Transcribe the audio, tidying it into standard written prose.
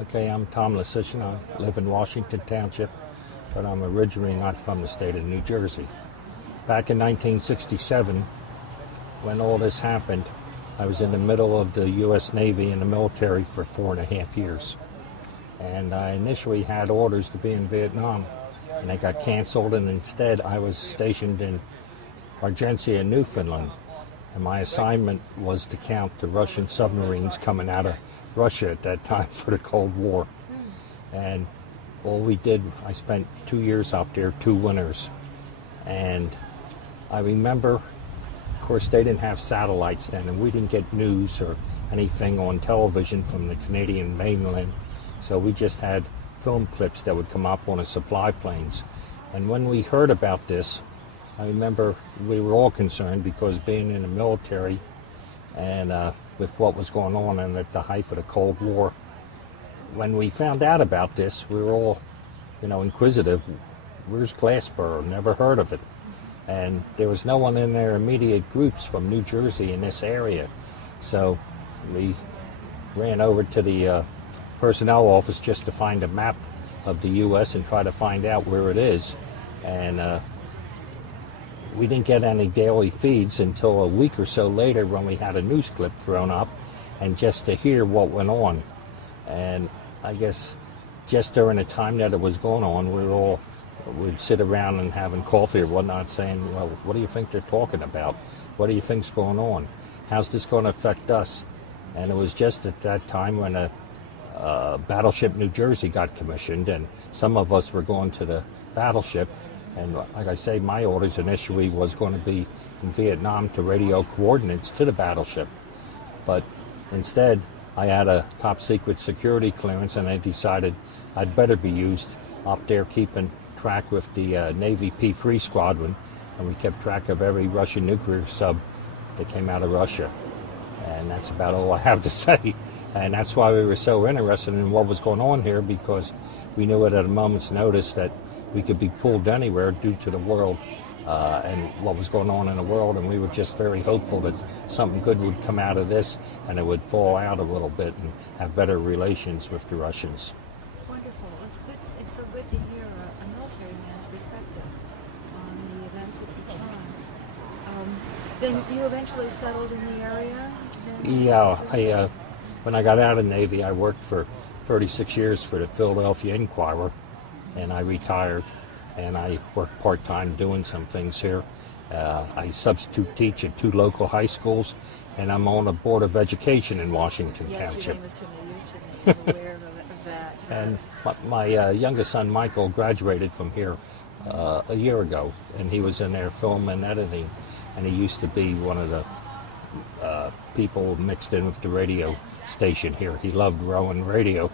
Okay, I'm Tom Licisyn. I live in Washington Township, but I'm originally not from the state of New Jersey. Back in 1967, when all this happened, I was in the middle of the U.S. Navy in the military for 4.5 years. And I initially had orders to be in Vietnam, and they got canceled, and instead I was stationed in Argentia, Newfoundland. And my assignment was to count the Russian submarines coming out of Russia at that time for the Cold War. And all we did, I spent 2 years up there, 2 winters. And I remember, of course, they didn't have satellites then, and we didn't get news or anything on television from the Canadian mainland. So we just had film clips that would come up on the supply planes. And when we heard about this, I remember we were all concerned because being in the military and with what was going on and at the height of the Cold War, when we found out about this, we were all, inquisitive. Where's Glassboro? Never heard of it. And there was no one in their immediate groups from New Jersey in this area. So we ran over to the personnel office just to find a map of the U.S. and try to find out where it is. And we didn't get any daily feeds until a week or so later when we had a news clip thrown up, and just to hear what went on. And I guess just during the time that it was going on, we'd sit around and having coffee or whatnot saying, well, what do you think they're talking about? What do you think's going on? How's this going to affect us? And it was just at that time when a battleship New Jersey got commissioned, and some of us were going to the battleship. And like I say, my orders initially was going to be in Vietnam to radio coordinates to the battleship. But instead, I had a top secret security clearance, and I decided I'd better be used up there keeping track with the Navy P-3 squadron. And we kept track of every Russian nuclear sub that came out of Russia. And that's about all I have to say. And that's why we were so interested in what was going on here, because we knew it at a moment's notice that we could be pulled anywhere due to the world and what was going on in the world, and we were just very hopeful that something good would come out of this and it would fall out a little bit and have better relations with the Russians. Wonderful. It's good. It's so good to hear a military man's perspective on the events at the time. Then you eventually settled in the area? Yeah, when I got out of the Navy, I worked for 36 years for the Philadelphia Inquirer, and I retired, and I work part-time doing some things here. I substitute teach at 2 local high schools, and I'm on the Board of Education in Washington Township. Yes, your name is familiar to me. I'm aware of that. Yes. And my youngest son, Michael, graduated from here a year ago, and he was in there film and editing, and he used to be one of the people mixed in with the radio station here. He loved Rowan radio.